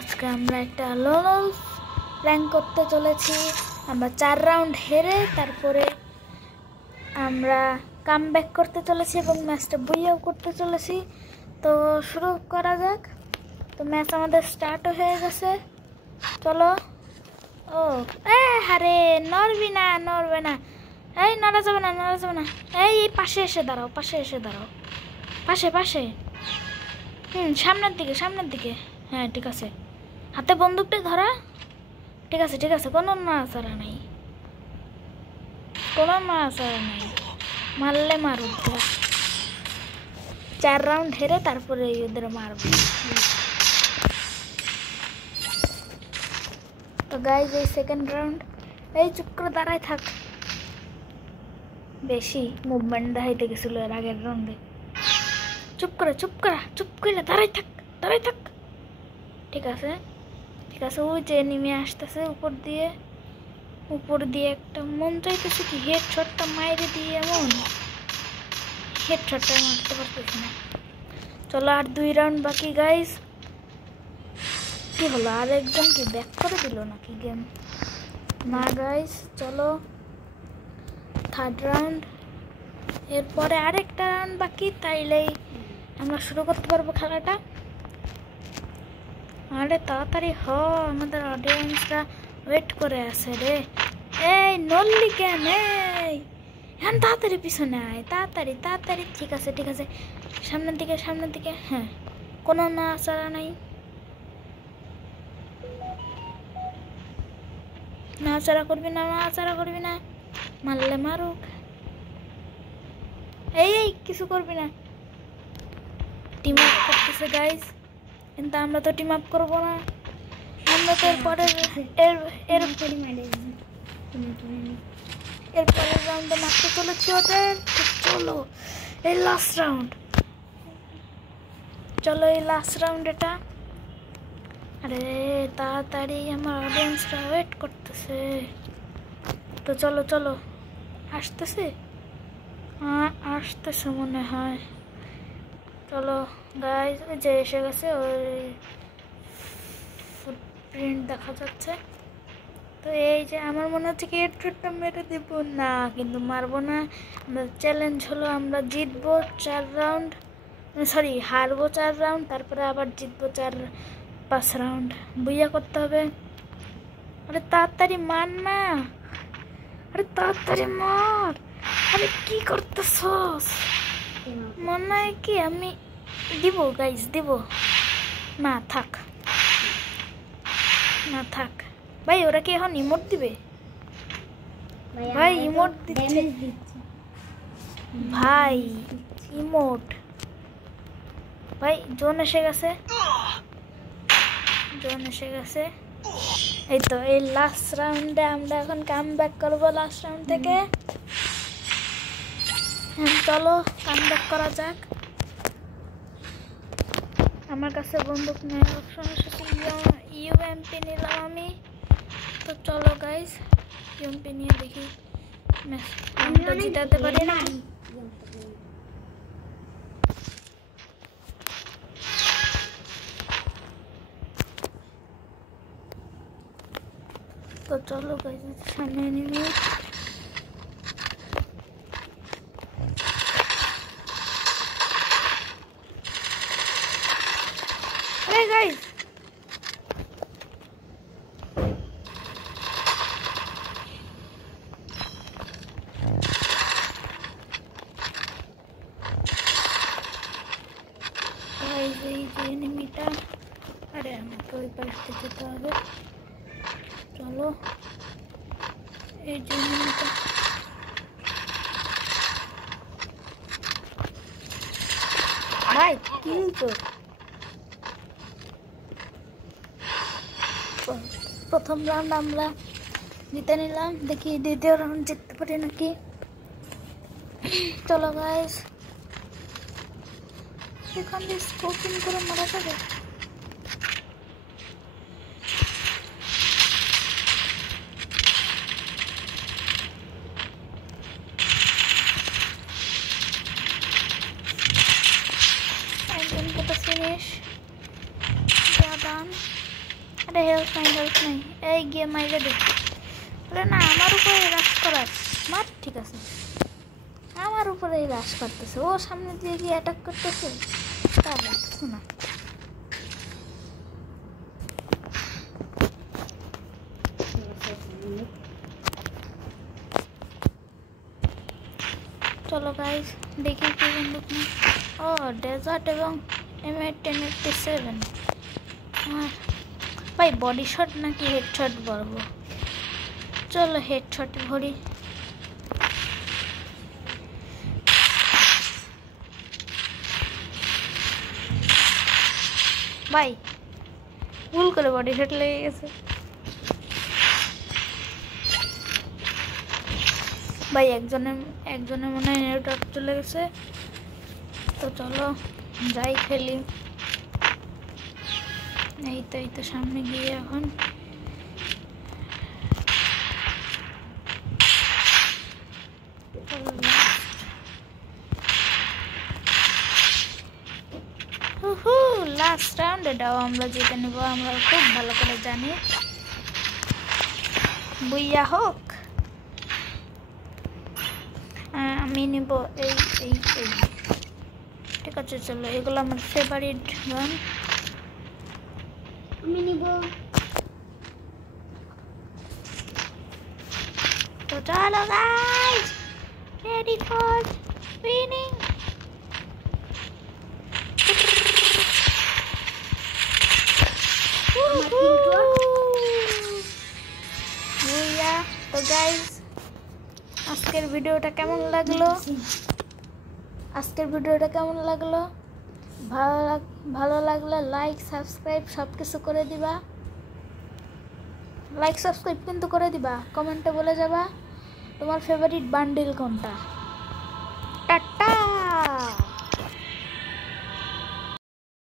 আজকে আমরা একটা লোল প্ল্যান করতে চলেছি। আমরা 4 রাউন্ড হেরে তারপরে আমরা কামব্যাক করতে চলেছি এবং ম্যাচটা বইয়াও করতে চলেছি। তো শুরু করা যাক। তো ম্যাচ আমাদের স্টার্টও হয়ে গেছে, চলো। ও আরে নড়বি না, নড়বে না, এই নড়া যাবে না, নড়া যাবে না। এই পাশে এসে দাঁড়াও, পাশে এসে দাঁড়াও, পাশে পাশে। সামনের দিকে, সামনের দিকে। হ্যাঁ ঠিক আছে, হাতে বন্দুকটা ধরা। ঠিক আছে ঠিক আছে, কোনো নাড়াচাড়া নেই, কোনো নাড়াচাড়া নেই, মারলে মারুক। 4 রাউন্ড হেরে তারপরে ওদের মারব। তো গাইজ এই সেকেন্ড রাউন্ড। এই চুপ করে দাঁড়ায় থাক, বেশি মুভমেন্ট দেখাইতে গেছিল এর আগের রাউন্ডে। চুপ করে, চুপ করা, চুপ করে দাঁড়াই থাক, দাঁড়াই থাক। ঠিক আছে ঠিক আছে, ওই যে নেমে আসতেছে উপর দিয়ে, উপর দিয়ে একটা মন চাইতেছে কি হেড শটটা মাইরে দিয়ে, এমন হেড শটটা মারতে পারতেছি না। চলো আর 2 রাউন্ড বাকি গাইজ। কি হলো, আর একজন কি ব্যাক করে দিল নাকি গেম? না গাইজ, চলো থার্ড রাউন্ড। এরপরে আরেকটা রাউন্ড বাকি, তাইলেই আমরা শুরু করতে পারবো খেলাটা। আরে তাড়াতাড়ি হ, আমাদের অডিয়েন্সরা ওয়েট করে আছে রে। এই নল্লি কেন? এই হ্যাঁ তাড়াতাড়ি পিছনে আয়, তাড়াতাড়ি তাড়াতাড়ি। ঠিক আছে ঠিক আছে, সামনের দিকে, সামনের দিকে। হ্যাঁ কোনো নাড়াচাড়া নাই, নাড়াচাড়া করবি না, নাড়াচাড়া করবি না, মারলে মারুক। এই এই কিছু করবি না। টিম আপ করতেছে গাইজ, কিন্তু আমরা তো টিম আপ করবো না। আমরা তো এরপরের রাউন্ডে মারতে চলেছি ওদের। চলো এই লাস্ট রাউন্ড, চলো এই লাস্ট রাউন্ড এটা। আরে তাড়াতাড়ি, আমার অডিয়েন্সরা ওয়েট করতেছে। তো চলো চলো, আসতেছে, আসতেছে মনে হয়। চলো গাইজ, ওই যে এসে গেছে, ওই ফুটপ্রিন্ট দেখা যাচ্ছে। তো এই যে আমার মনে হচ্ছে কি হেডশটটা মেরে দেব না, কিন্তু মারবো না। আমাদের চ্যালেঞ্জ হলো আমরা জিতবো 4 রাউন্ড, সরি হারবো 4 রাউন্ড, তারপরে আবার জিতবো 4-5 রাউন্ড, বুইয়া করতে হবে। আরে তাড়াতাড়ি মার না, আরে তাড়াতাড়ি মার। আরে কি করতেছস? মনে হয় কি আমি দিব গাইজ, দিব না, থাক না থাক। ভাই ওরা কি এখন ইমোট দিবে? ভাই ইমোট দিচ্ছে ভাই, ইমোট। ভাই জোন এসে গেছে, জোন এসে গেছে। এই তো এই লাস্ট রাউন্ডে আমরা এখন কাম ব্যাক করবো, লাস্ট রাউন্ড থেকে। চলো কাম ব্যাক করা যাক। আমার কাছে বন্দুক নেওয়ার অপশন এসেছে, ইউএমপি নিলাম আমি। তো চলো গাইজ, ইউএমপি নিয়ে দেখি ম্যাচটা জিতাতে পারি না। তো চলো গাইজ, সামনে নিয়ে গাইজ। এই যে এনিমিটা, আরে আমাকে ওই পাশ থেকে যেতে হবে। চলো এই যে এনিমিটা, ভাই কিল তো। প্রথম রাউন্ড আমরা জিতে নিলাম, দেখি দ্বিতীয় রাউন্ড জিততে পারি নাকি। চলো গাইস, এখান দিয়ে স্কোপিং করে মারা যাবে। একজন কত ফিনিশ, দান আরে হেল্প নাই এই গিয়ে মাইরে দে। বলে না আমার উপরে রাশ করার মার, ঠিক আছে আমার উপরেই রাশ করতেছে, ও সামনে দিয়ে গিয়ে অ্যাটাক করতেছে, তা লাগছে না। চলো গাইস দেখি কি বন্দুক না। ও ডেজার্ট এবং M1087। ভাই বডি শট নাকি হেডশট বলবো? চলো হেডশট ভরি। ভাই ভুল করে বডি শট লেগে গেছে। ভাই একজনের মনে হয় নেটওয়ার্ক চলে গেছে, তো চলো যাই খেলি। এই তো সামনে গিয়ে এখন লাস্ট রাউন্ড, এটাও আমরা জিতে নেব, আমরা খুব ভালো করে জানি। বুইয়া হোক। আমি নিব এই এই এই ঠিক আছে চলো, এগুলো আমার ফেভারিট গান, আমি নিব। তো চলো গাইস, রেডি ফর উইনিং। তো গাইস আজকের ভিডিওটা কেমন লাগলো? ভালো লাগলে লাইক সাবস্ক্রাইব সব কিছু করে দিবা। লাইক সাবস্ক্রাইব কিন্তু করে দিবা, কমেন্টে বলে যাবা তোমার ফেভারিট বান্ডিল কোনটা। টাটা।